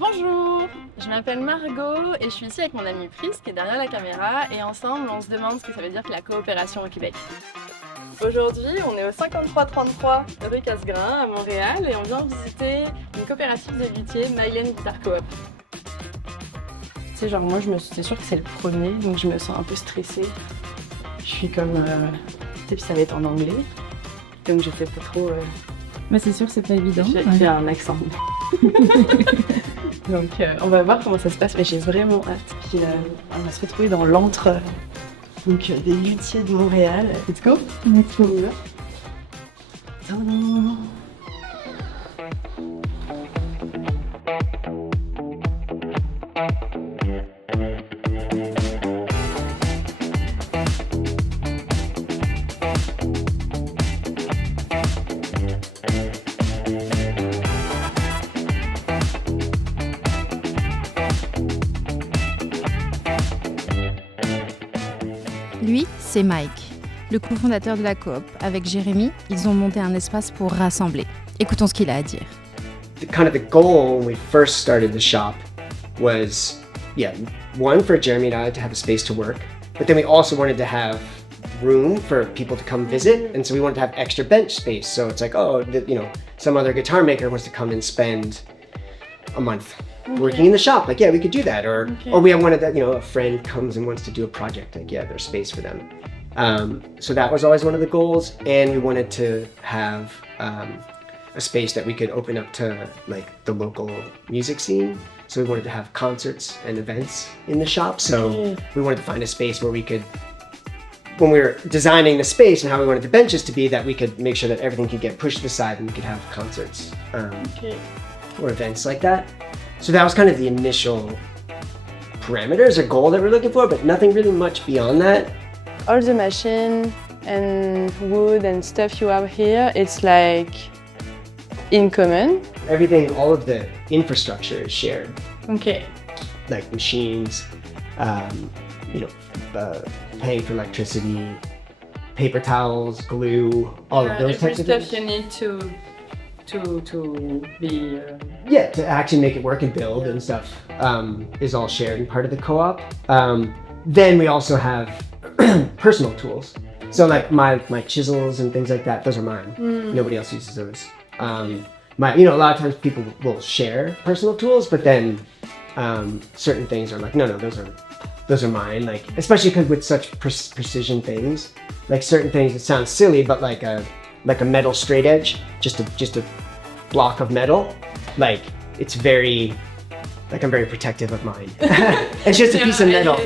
Bonjour, je m'appelle Margot et je suis ici avec mon amie Pris qui est derrière la caméra et ensemble on se demande ce que ça veut dire que la coopération au Québec. Aujourd'hui on est au 5333 rue Casgrain à Montréal et on vient visiter une coopérative de luthiers, Mylen Guitar Coop. Tu sais genre moi c'est sûr que c'est le premier donc je me sens un peu stressée. Je suis comme, tu sais puis ça va être en anglais donc je sais pas trop... Bah c'est sûr, c'est pas évident. J'ai un accent. Donc on va voir comment ça se passe, mais j'ai vraiment hâte. Puis on va se retrouver dans l'antre des luthiers de Montréal. Let's go. Let's go. Tadam. Lui, c'est Mike, le cofondateur de la coop. Avec Jérémy, ils ont monté un espace pour rassembler. Écoutons ce qu'il a à dire. The goal when we first started the shop was, one, for Jeremy and I to have a space to work, but then we also wanted to have room for people to come visit, and so we wanted to have extra bench space. So it's like, some other guitar maker wants to come and spend a month working in the shop. Like, we could do that. Or we wanted that, a friend comes and wants to do a project. Like, there's space for them. So that was always one of the goals, and we wanted to have a space that we could open up to like the local music scene. So we wanted to have concerts and events in the shop. So we wanted to find a space where we could, when we were designing the space and how we wanted the benches to be, that we could make sure that everything could get pushed to the side and we could have concerts or events like that. So that was kind of the initial parameters or goal that we're looking for, but nothing really much beyond that. All the machine and wood and stuff you have here, it's like in common. Everything, all of the infrastructure is shared. Okay. Like machines, paying for electricity, paper towels, glue, all of those types of things. Stuff you need to be... to actually make it work and build and stuff is all shared and part of the co-op. Then we also have personal tools. So like my chisels and things like that, those are mine. Nobody else uses those. A lot of times people will share personal tools, but then certain things are like, no, those are mine. Like, especially because with such precision things, like certain things, it sounds silly, but like a metal straight edge, just a block of metal, like it's very, like I'm very protective of mine. It's just a piece of metal,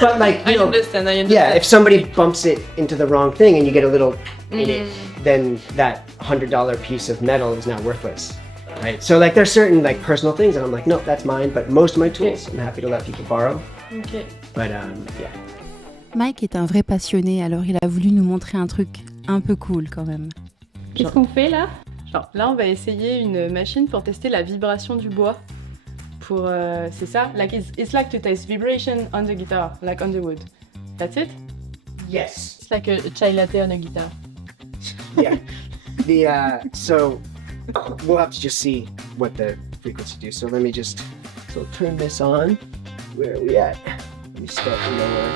but like I understand. if somebody bumps it into the wrong thing and you get a little in it, then that $100 piece of metal is now worthless, right? So like there's certain like personal things and I'm like, no, that's mine. But most of my tools, I'm happy to let people borrow. But Mike est un vrai passionné, alors il a voulu nous montrer un truc un peu cool quand même. Qu'est-ce qu'on fait là? Là, on va essayer une machine pour tester la vibration du bois. C'est ça? Like it's like to test vibration on the guitar, like on the wood. That's it? Yes. It's like a chai latte on a guitar. Yeah. So we'll have to just see what the frequency do. So let me turn this on. Where are we at? Let me start from nowhere.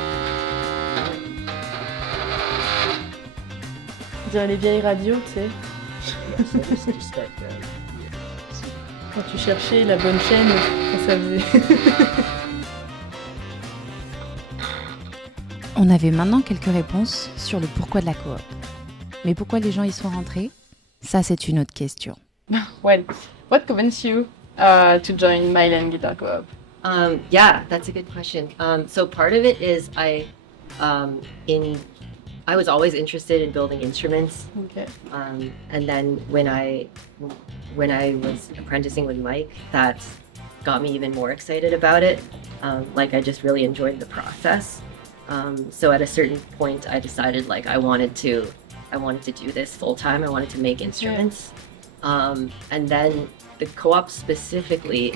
On dirait les vieilles radios, tu sais. Just start there. Quand tu cherchais la bonne chaîne, quand ça faisait. On avait maintenant quelques réponses sur le pourquoi de la coop. Mais pourquoi les gens y sont rentrés? Ça, c'est une autre question. Well, what convinced you to join Mylen Guitar Coop? That's a good question. So part of it is I was always interested in building instruments. Okay. And then when I was apprenticing with Mike, that got me even more excited about it. I just really enjoyed the process. So at a certain point, I decided I wanted to do this full time. I wanted to make instruments. And then the co-op specifically,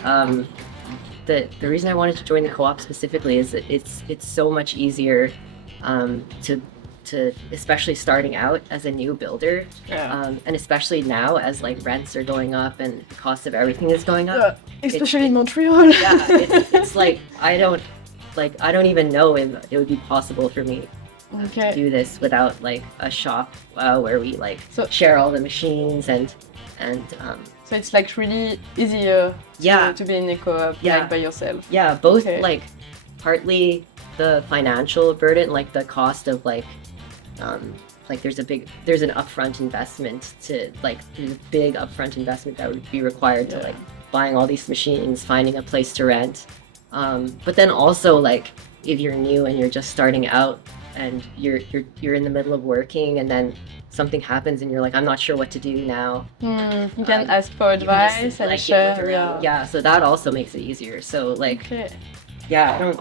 the reason I wanted to join the co-op specifically is that it's so much easier to especially starting out as a new builder, Yeah. and especially now as like rents are going up and the cost of everything is going up. Especially in Montreal. Yeah, it's like I don't even know if it would be possible for me to Okay. do this without like a shop where we like So- share all the machines and So it's like really easier Yeah. to be in a co-op Yeah. like by yourself. yeah, both Okay. like partly the financial burden, like the cost of like there's an upfront investment to like there's a big upfront investment that would be required to Yeah. like buying all these machines, finding a place to rent. But then also like if you're new and you're just starting out and you're in the middle of working and then something happens and you're like, I'm not sure what to do now. You can ask for You can just, advice and like, get share. looked around. Yeah, so that also makes it easier. So like Okay. yeah,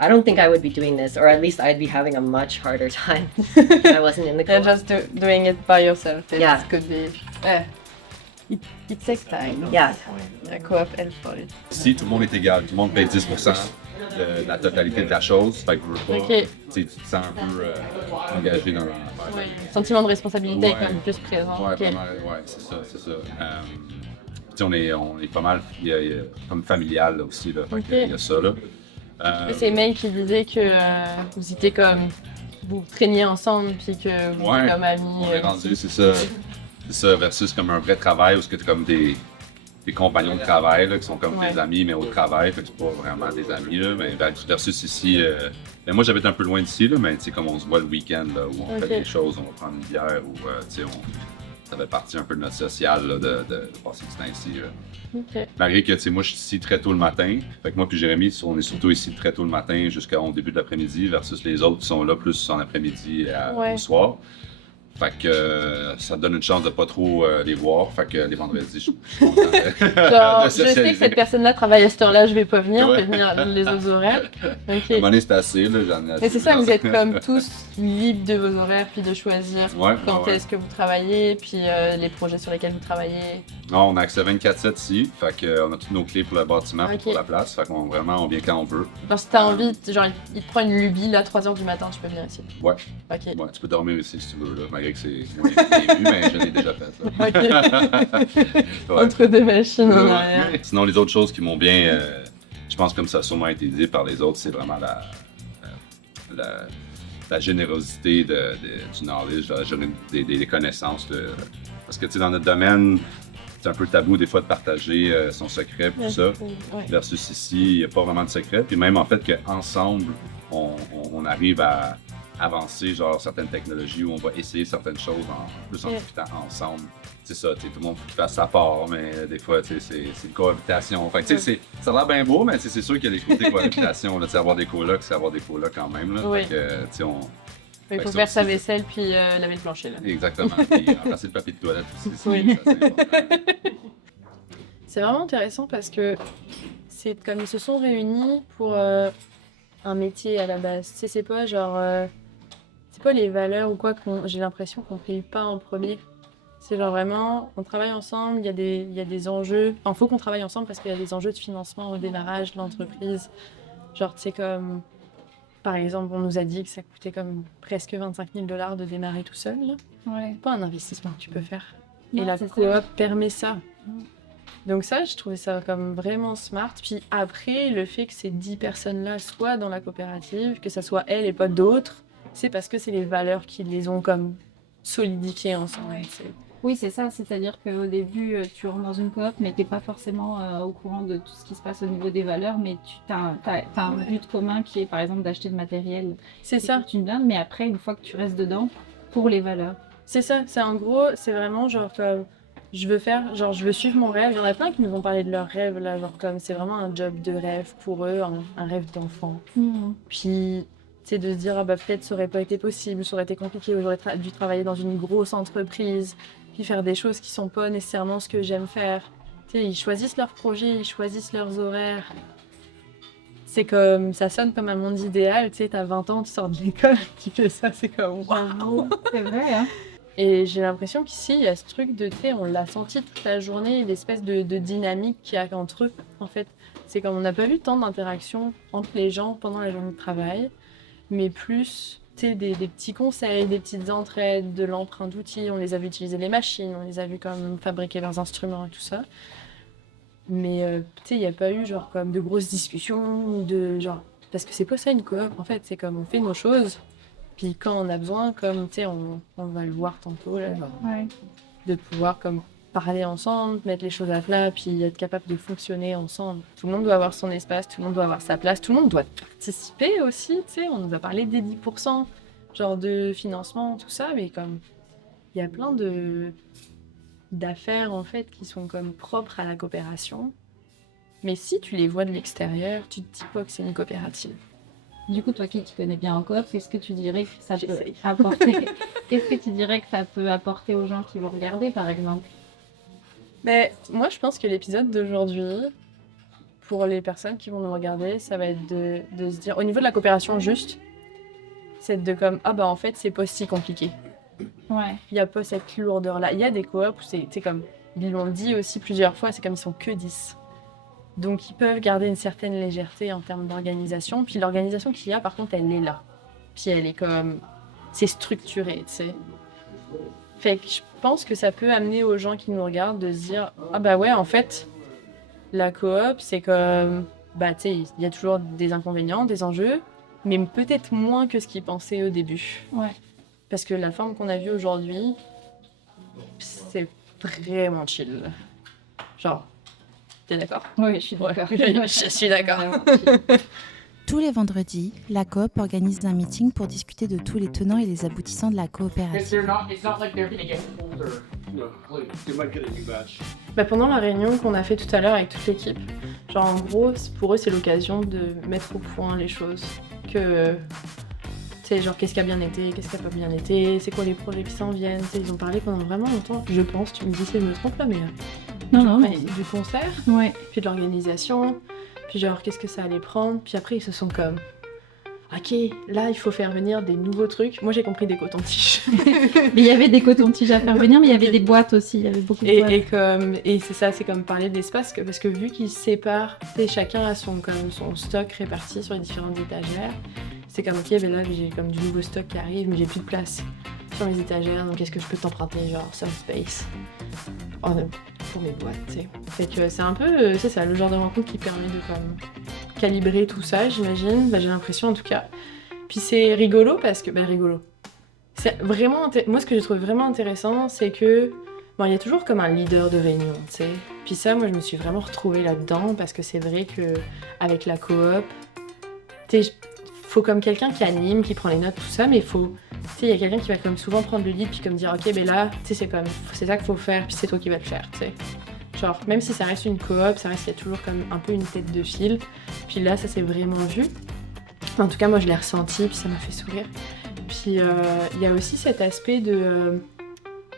I don't think I would be doing this, or at least I'd be having a much harder time if I wasn't in the Yeah, co-op. just doing it by yourself. It Yeah. could be. Yeah. It takes time. Yeah. A co-op helps for it. Ici, tout le monde est égal. Tout le monde paye 10% de la totalité de la chose. Fait que je veux pas, Ok. tu te sens un peu engagé dans l'affaire. Oui. Sentiment de responsabilité Ouais. quand même plus présent. Ouais, Ok. pas mal, ouais, c'est ça, c'est ça. Tu sais, on est pas mal, il y a comme familial là, aussi, là. Fait Ok. que il y a ça, là. Et c'est May qui disait que vous étiez comme. Vous traîniez ensemble, puis que vous Ouais. êtes comme amis. On est rendu, c'est ça. C'est ça, versus comme un vrai travail où tu es comme des compagnons de travail là, qui sont comme Ouais. des amis, mais au travail, fait que c'est pas vraiment des amis. Là, mais versus ici, ben moi j'habite un peu loin d'ici, là, mais tu sais, comme on se voit le week-end, là, où on Ok. fait des choses, on va prendre une bière, ou tu sais, ça fait partie un peu de notre social là, de passer du temps ici. Là. Ok. Malgré que tu sais, moi je suis ici très tôt le matin, fait que moi puis Jérémy, on est surtout ici très tôt le matin jusqu'au début de l'après-midi, versus les autres qui sont là plus en après-midi Ouais. au soir. Fait que ça te donne une chance de pas trop les voir. Fait que les vendredis, je suis content Genre, de je sais que socialiser. cette personne-là travaille à cette heure-là, je vais pas venir, Ouais. je vais venir les autres horaires. À un Ok. moment donné, c'est assez, là, j'en ai assez. Mais c'est ça, vous êtes comme tous libres de vos horaires, puis de choisir Ouais, quand ouais. est-ce que vous travaillez, puis les projets sur lesquels vous travaillez. Non, on a accès 24/7 ici. Fait que on a toutes nos clés pour le bâtiment, Ok. pour la place. Fait qu'on vraiment, on vient quand on veut. Genre, si t'as envie, genre, il te prend une lubie, là, 3h du matin, tu peux venir ici. Ouais. Ok. Ouais, tu peux dormir ici si tu veux, là, malgré que c'est moins bien vu, mais je l'ai déjà fait. Là. Ouais. Entre deux machines en Ouais. arrière. Sinon, les autres choses qui m'ont bien, je pense comme ça a sûrement été dit par les autres, c'est vraiment la générosité du knowledge, des connaissances. Parce que tu sais, dans notre domaine, c'est un peu tabou des fois de partager son secret, tout ça. Ouais. Versus ici, il n'y a pas vraiment de secret. Puis même en fait qu'ensemble, on arrive à avancer genre certaines technologies où on va essayer certaines choses en plus en Yeah. discutant ensemble. C'est ça, tu sais, tout le monde faut qu'il fasse sa part, mais des fois, tu sais, c'est une cohabitation. Fait que, tu sais, ça a l'air bien beau, mais tu sais, c'est sûr qu'il y a des côtés cohabitation. Là, tu sais, avoir des colocs, c'est avoir des colocs quand même. Là. Oui. Fait que, tu sais, Il Fait faut que faire ça sa aussi, vaisselle, puis laver le plancher, là. exactement. Puis remplacer le papier de toilette aussi, Oui. c'est assez important. C'est vraiment intéressant parce que c'est comme ils se sont réunis pour un métier à la base. Tu sais, c'est pas genre. C'est pas les valeurs ou quoi qu'on. J'ai l'impression qu'on paye pas en premier. C'est genre vraiment, on travaille ensemble, il y a des enjeux. Enfin, faut qu'on travaille ensemble parce qu'il y a des enjeux de financement au démarrage de l'entreprise. Genre, tu sais, comme. Par exemple, on nous a dit que ça coûtait comme presque 25 000 $ de démarrer tout seul. Là. Ouais. Pas un investissement que tu peux faire. Non, Et la c'est ça. coop permet ça. Donc ça, je trouvais ça comme vraiment smart. Puis après, le fait que ces 10 personnes-là soient dans la coopérative, que ça soit elles et pas d'autres, c'est parce que c'est les valeurs qui les ont comme solidifiées ensemble. C'est- Oui, c'est ça. C'est-à-dire qu'au début, tu rentres dans une coop, mais tu n'es pas forcément au courant de tout ce qui se passe au niveau des valeurs, mais tu as un but commun qui est, par exemple, d'acheter le matériel. C'est ça. Tu me donnes, mais après, une fois que tu restes dedans, pour les valeurs. C'est ça. C'est en gros, c'est vraiment genre comme je veux suivre mon rêve. Il y en a plein qui nous ont parlé de leur rêve là, genre comme c'est vraiment un job de rêve pour eux, un rêve d'enfant. Puis, tu sais, de se dire, ah bah peut-être ça aurait pas été possible, ça aurait été compliqué, j'aurais dû travailler dans une grosse entreprise, puis faire des choses qui sont pas nécessairement ce que j'aime faire. Tu sais, ils choisissent leurs projets, ils choisissent leurs horaires. C'est comme, ça sonne comme un monde idéal, tu sais, t'as 20 ans, tu sors de l'école, tu fais ça, c'est comme, waouh! C'est vrai, hein? Et j'ai l'impression qu'ici, il y a ce truc de, tu sais, on l'a senti toute la journée, l'espèce de dynamique qu'il y a entre eux, en fait. C'est comme on n'a pas eu tant d'interaction entre les gens pendant la journée de travail, mais plus des petits conseils, des petites entraides, de l'emprunt d'outils. On les a vu utiliser les machines, on les a vu comme fabriquer leurs instruments et tout ça. Mais il n'y a pas eu genre comme de grosses discussions, parce que c'est pas ça une coop en fait, c'est comme on fait nos choses, puis quand on a besoin, comme on va le voir tantôt, là, genre, de pouvoir comme parler ensemble, mettre les choses à plat, puis être capable de fonctionner ensemble. Tout le monde doit avoir son espace, tout le monde doit avoir sa place, tout le monde doit participer aussi, on nous a parlé des 10%, genre de financement, tout ça, mais comme il y a plein d'affaires en fait qui sont comme propres à la coopération. Mais si tu les vois de l'extérieur, tu te dis pas que c'est une coopérative. Du coup, toi qui connais bien en coop, qu'est-ce que tu dirais que ça peut J'essaye. apporter Qu'est-ce que tu dirais que ça peut apporter aux gens qui vont regarder, par exemple? Mais moi, je pense que l'épisode d'aujourd'hui, pour les personnes qui vont nous regarder, ça va être de se dire, au niveau de la coopération juste, c'est de comme, ah bah en fait, c'est pas si compliqué. Ouais. Il n'y a pas cette lourdeur-là. Il y a des coops où c'est comme, ils l'ont dit aussi plusieurs fois, c'est comme ils sont que 10. Donc ils peuvent garder une certaine légèreté en termes d'organisation. Puis l'organisation qu'il y a, par contre, elle est là. Puis elle est comme, c'est structuré, tu sais. Fait que je pense que ça peut amener aux gens qui nous regardent de se dire, ah bah ouais, en fait, la coop, c'est comme, bah tu sais, il y a toujours des inconvénients, des enjeux, mais peut-être moins que ce qu'ils pensaient au début. Ouais. Parce que la forme qu'on a vue aujourd'hui, c'est vraiment chill. Genre, t'es d'accord? Oui, je suis d'accord. Je suis d'accord. Tous les vendredis, la coop organise un meeting pour discuter de tous les tenants et les aboutissants de la coopérative. Bah, pendant la réunion qu'on a fait tout à l'heure avec toute l'équipe, genre en gros, pour eux, c'est l'occasion de mettre au point les choses. Que, tu sais, genre qu'est-ce qui a bien été, qu'est-ce qui a pas bien été, c'est quoi les projets qui s'en viennent. Tu sais, ils ont parlé pendant vraiment longtemps, je pense, tu me dis si je me trompe là, mais Non, mais... du concert, Ouais. puis de l'organisation, puis genre qu'est-ce que ça allait prendre, puis après ils se sont comme ok, là il faut faire venir des nouveaux trucs. Moi j'ai compris des cotons-tiges. Mais il y avait des cotons-tiges à faire venir, mais il y avait des boîtes aussi, il y avait beaucoup de boîtes. Et c'est ça, c'est comme parler d'espace, parce que vu qu'ils se séparent, et chacun a son stock réparti sur les différentes étagères, c'est comme ok, ben là j'ai comme du nouveau stock qui arrive, mais j'ai plus de place sur les étagères, donc est-ce que je peux t'emprunter genre some space pour mes boîtes, tu sais. Fait que c'est un peu, c'est ça, le genre de rencontre qui permet de comme calibrer tout ça, j'imagine, bah, j'ai l'impression en tout cas. Puis c'est rigolo parce que, rigolo. C'est vraiment, moi ce que j'ai trouvé vraiment intéressant, c'est que, bon, il y a toujours comme un leader de réunion, tu sais. Puis ça, moi je me suis vraiment retrouvée là-dedans parce que c'est vrai que avec la coop, tu sais, faut comme quelqu'un qui anime, qui prend les notes, tout ça, mais faut, tu sais, il y a quelqu'un qui va comme souvent prendre le lead puis comme dire, ok, ben là, tu sais, c'est ça qu'il faut faire, puis c'est toi qui vas le faire, tu sais. Genre, même si ça reste une coop, ça reste qu'il y a toujours comme un peu une tête de file. Puis là, ça s'est vraiment vu. En tout cas, moi, je l'ai ressenti, puis ça m'a fait sourire. Puis il y a aussi cet aspect de...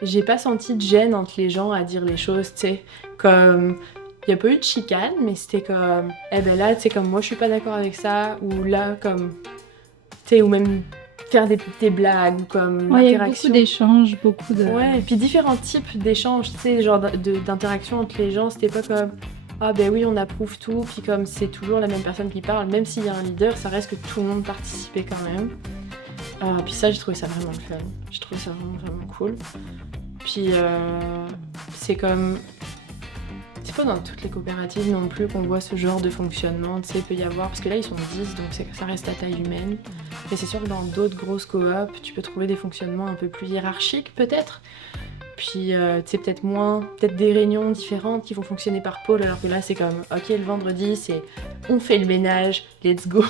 j'ai pas senti de gêne entre les gens à dire les choses, tu sais. Comme... il y a pas eu de chicane, mais c'était comme... eh ben là, tu sais, comme moi, je suis pas d'accord avec ça. Ou là, comme... tu sais, ou même... faire des blagues ou comme Ouais, il y a l'interaction. beaucoup d'échanges, beaucoup de... Ouais, et puis différents types d'échanges, tu sais, genre d'interaction entre les gens, c'était pas comme ah ben oui on approuve tout, puis comme c'est toujours la même personne qui parle, même s'il y a un leader, ça reste que tout le monde participait quand même. Puis ça, j'ai trouvé ça vraiment fun, j'ai trouvé ça vraiment cool. Puis c'est comme... c'est pas dans toutes les coopératives non plus qu'on voit ce genre de fonctionnement, tu sais, il peut y avoir, parce que là ils sont 10, donc ça reste à taille humaine. Mais c'est sûr que dans d'autres grosses coops, tu peux trouver des fonctionnements un peu plus hiérarchiques peut-être. Puis tu sais, peut-être des réunions différentes qui vont fonctionner par pôle, alors que là c'est comme, ok, le vendredi c'est on fait le ménage, let's go,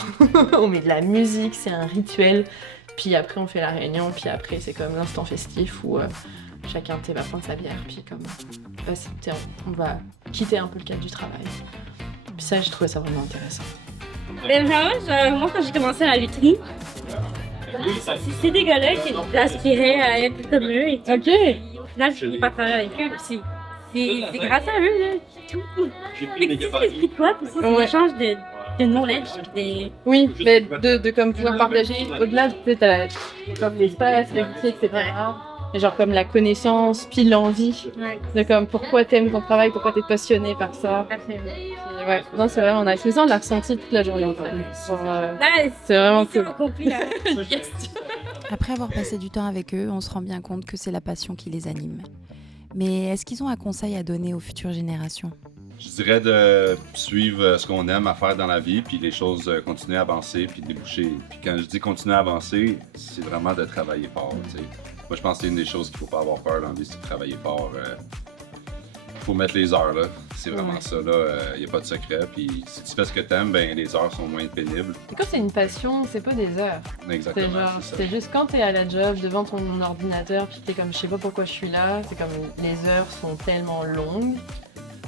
on met de la musique, c'est un rituel. Puis après on fait la réunion, puis après c'est comme l'instant festif où chacun va prendre sa bière, puis comme on va quitter un peu le cadre du travail. Puis ça, j'ai trouvé ça vraiment intéressant. Ben vraiment, moi quand j'ai commencé la lutherie, c'est des gars-là qui aspiraient à être comme eux et tout. Ok. Au final, je ne peux pas travailler avec eux. C'est grâce à eux, là, tout. Fait que c'est l'esprit de quoi, puis ça, c'est Ouais. l'échange de knowledge, des... Oui, mais de comme pouvoir partager au-delà de comme l'espace, les outils, etc. mais genre comme la connaissance, puis l'envie. Ouais. De comme pourquoi t'aimes ton travail, pourquoi t'es passionné par ça. Absolument. Et ouais, non, c'est vraiment nice. Mais ça, on l'a ressenti toute la journée. En fait. Genre, Nice. c'est vraiment C'est cool. accompli, là. Yes. Après avoir passé du temps avec eux, on se rend bien compte que c'est la passion qui les anime. Mais est-ce qu'ils ont un conseil à donner aux futures générations? Je dirais de suivre ce qu'on aime à faire dans la vie, puis les choses continuer à avancer, puis déboucher. Puis quand je dis continuer à avancer, c'est vraiment de travailler fort. T'sais. Moi, je pense que c'est une des choses qu'il ne faut pas avoir peur dans la vie, c'est de travailler fort. Il faut mettre les heures, là. C'est vraiment ça, là. Il n'y a pas de secret. Puis si tu fais ce que tu aimes, ben les heures sont moins pénibles. Et quand c'est une passion, c'est pas des heures. Exactement. C'est genre, c'est ça. c'est juste quand t'es à la job devant ton ordinateur, puis t'es comme je sais pas pourquoi je suis là, c'est comme les heures sont tellement longues.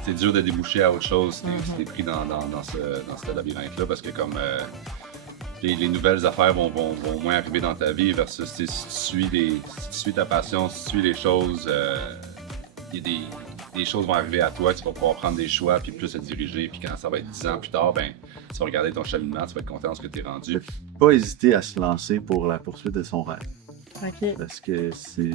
C'est dur de déboucher à autre chose si t'es pris dans ce labyrinthe-là, parce que comme les nouvelles affaires vont moins arriver dans ta vie versus si tu suis ta passion, si tu suis les choses, des choses vont arriver à toi, tu vas pouvoir prendre des choix puis plus te diriger, puis quand ça va être 10 ans plus tard, ben tu vas regarder ton cheminement, tu vas être content de ce que tu es rendu. Pas hésiter à se lancer pour la poursuite de son rêve. Ok. Parce que c'est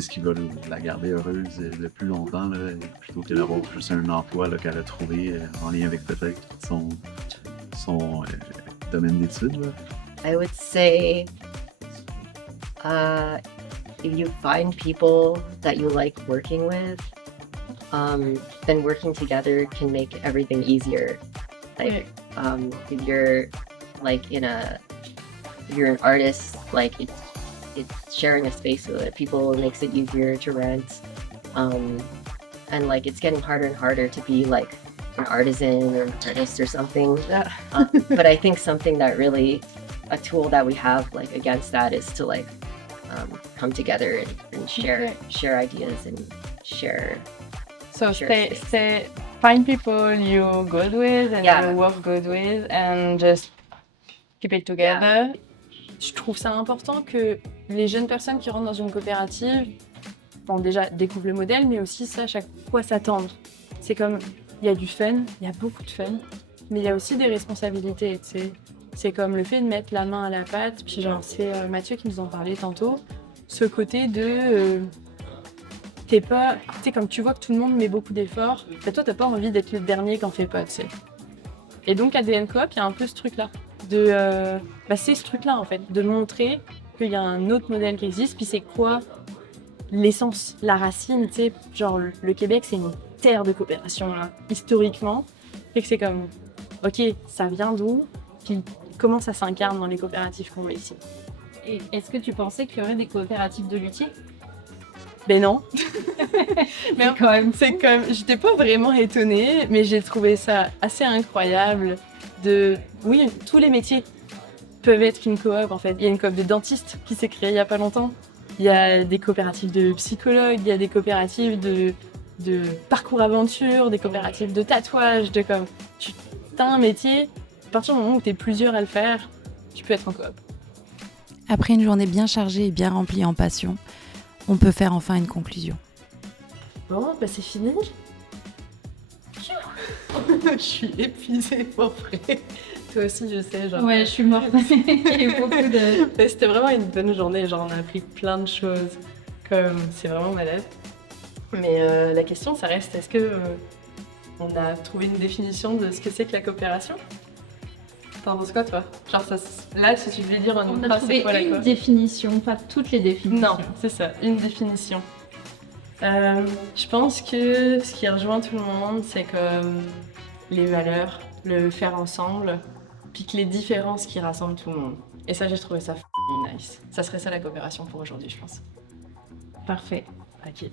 ce qui va la garder heureuse le plus longtemps, là, plutôt que d'avoir juste un emploi là, qu'elle a trouvé en lien avec peut-être son domaine d'études. Là. I would say if you find people that you like working with, then working together can make everything easier. Like if you're like if you're an artist, like it's sharing a space with other people makes it easier to rent. And like it's getting harder and harder to be like an artisan or an artist or something. But I think something that really a tool that we have like against that is to like come together and share ideas and share. So Sure. stay find people you're good with and Yeah. you work good with and just keep it together. Je trouve ça important que les jeunes personnes qui rentrent dans une coopérative, bon, déjà découvrent le modèle, mais aussi sachent à quoi s'attendre. C'est comme, il y a du fun, il y a beaucoup de fun, mais il y a aussi des responsabilités, tu sais. C'est comme le fait de mettre la main à la pâte, puis genre, c'est Mathieu qui nous en parlait tantôt, ce côté de... t'es pas... Tu sais, comme tu vois que tout le monde met beaucoup d'efforts, bah, toi, t'as pas envie d'être le dernier qui en fait pas, tu sais. Et donc, à DN Coop, il y a un peu ce truc-là. C'est ce truc-là, en fait, de montrer qu'il y a un autre modèle qui existe, puis c'est quoi l'essence, la racine, tu sais. Genre, le Québec, c'est une terre de coopération, là, historiquement. Et que c'est comme, ok, ça vient d'où, puis comment ça s'incarne dans les coopératives qu'on voit ici. Et est-ce que tu pensais qu'il y aurait des coopératives de luthiers? Ben non. Mais C'est quand même c'est comme, j'étais pas vraiment étonnée, mais j'ai trouvé ça assez incroyable oui, tous les métiers peuvent être une coop en fait. Il y a une coop de dentistes qui s'est créée il y a pas longtemps. Il y a des coopératives de psychologues, il y a des coopératives de parcours aventure, des coopératives de tatouage, t'as un métier, à partir du moment où t'es plusieurs à le faire, tu peux être en coop. Après une journée bien chargée et bien remplie en passion, on peut faire enfin une conclusion. Bon, bah c'est fini. Je suis épuisée pour vrai. Toi aussi, je sais, genre. Ouais, je suis morte. Il y a eu beaucoup de... Mais c'était vraiment une bonne journée, genre on a appris plein de choses, comme c'est vraiment malade. Mais la question, ça reste, est-ce que on a trouvé une définition de ce que c'est que la coopération? T'en penses quoi, toi? Genre, là, si tu devais dire en On une a phrase, trouvé c'est quoi la une coop? définition, pas toutes les définitions. Non, c'est ça, une définition. Je pense que ce qui rejoint tout le monde, c'est comme les valeurs, le faire ensemble, puis que les différences qui rassemblent tout le monde. Et ça, j'ai trouvé ça nice. Ça serait ça la coopération pour aujourd'hui, je pense. Parfait. Ok.